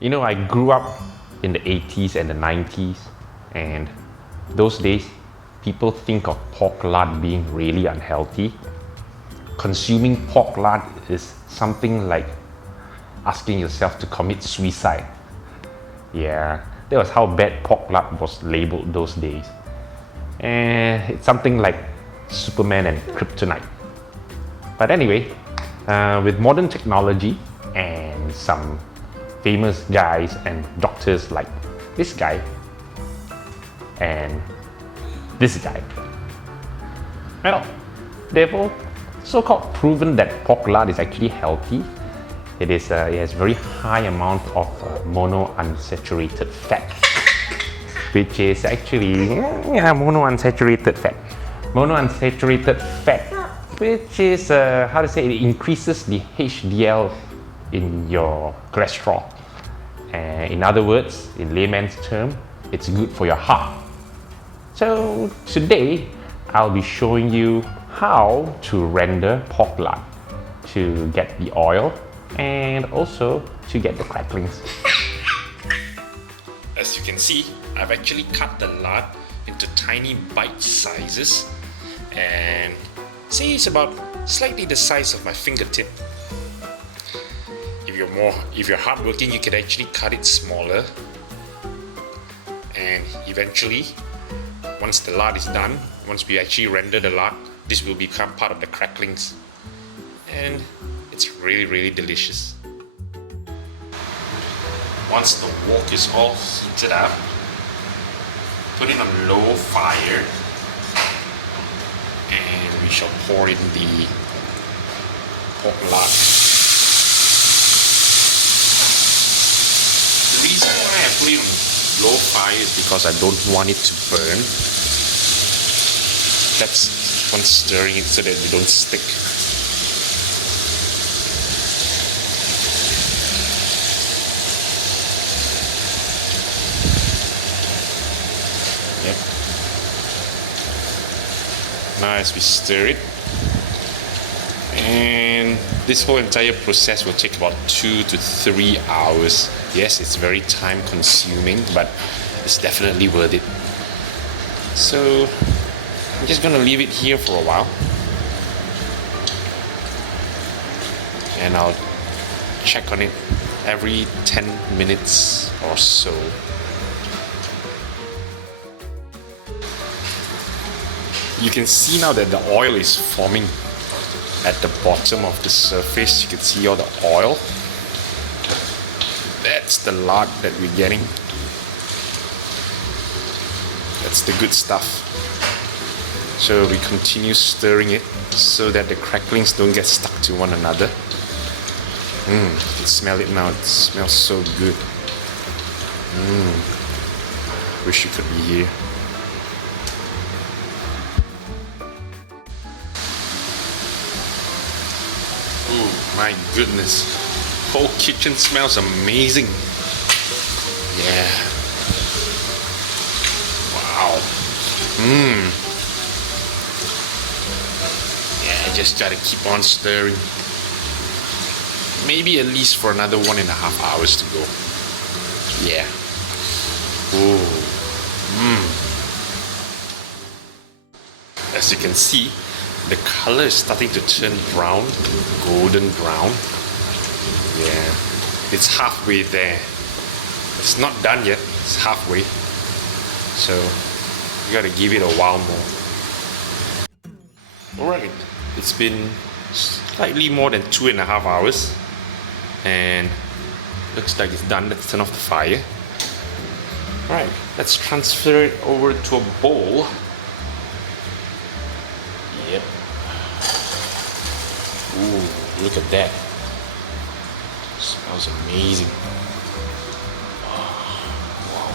You know, I grew up in the 80s and the 90s, and those days, people think of pork lard being really unhealthy. Consuming pork lard is something like asking yourself to commit suicide. Yeah, that was how bad pork lard was labeled those days. And it's something like Superman and kryptonite. But anyway, with modern technology and some famous guys and doctors like this guy and this guy, well, they've all so-called proven that pork lard is actually healthy. It has very high amount of monounsaturated fat, which is actually monounsaturated fat. Monounsaturated fat, which is how to say, it increases the HDL in your cholesterol. In other words, in layman's term, it's good for your heart. So today, I'll be showing you how to render pork lard to get the oil and also to get the cracklings. As you can see, I've actually cut the lard into tiny bite sizes, and say it's about slightly the size of my fingertip. If you're hardworking, you can actually cut it smaller, and eventually, once the lard is done, once we actually render the lard, this will become part of the cracklings, and it's really delicious. Once the wok is all heated up, put it on low fire, and we shall pour in the pork lard. The reason why I put it on low fire is because I don't want it to burn. That's one stirring it so that they don't stick. Yep. Now as we stir it, and this whole entire process will take about 2 to 3 hours. Yes, it's very time consuming, but it's definitely worth it. So I'm just gonna leave it here for a while, and I'll check on it every 10 minutes or so. You can see now that the oil is forming at the bottom of the surface. You can see all the oil. That's the lard that we're getting. That's the good stuff. So we continue stirring it so that the cracklings don't get stuck to one another. You can smell it now. It smells so good. Wish you could be here. Oh my goodness. Whole kitchen smells amazing. Yeah. Wow. Yeah, I just gotta keep on stirring. Maybe at least for another 1.5 hours to go. Yeah. Ooh. As you can see, the color is starting to turn brown, golden brown. Yeah, it's halfway there. It's not done yet, it's halfway. So, you gotta give it a while more. Alright, it's been slightly more than 2.5 hours. And looks like it's done. Let's turn off the fire. Alright, let's transfer it over to a bowl. Yep. Ooh, look at that. Smells amazing. Wow.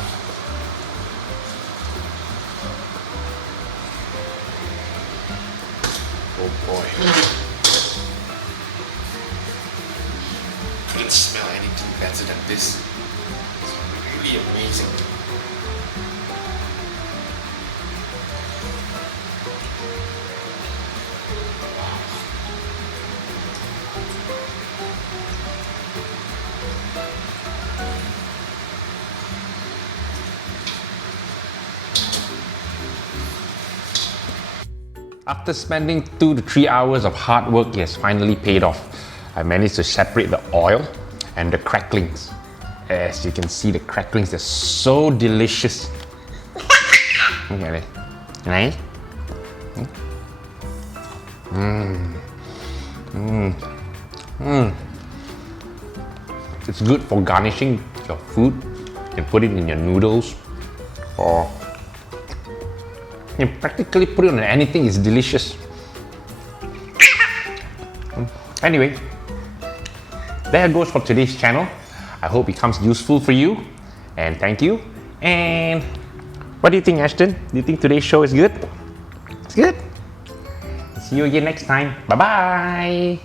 Oh boy. Couldn't smell anything better than this. It's really amazing. After spending 2 to 3 hours of hard work, it has finally paid off. I managed to separate the oil and the cracklings. As you can see, the cracklings are so delicious. Look at it. Nice. It's good for garnishing your food. You can put it in your noodles, or you can practically put it on anything. It's delicious. Anyway, there goes for today's channel. I hope it becomes useful for you, and thank you. And what do you think, Ashton? Do you think today's show is good? It's good. See you again next time. Bye bye.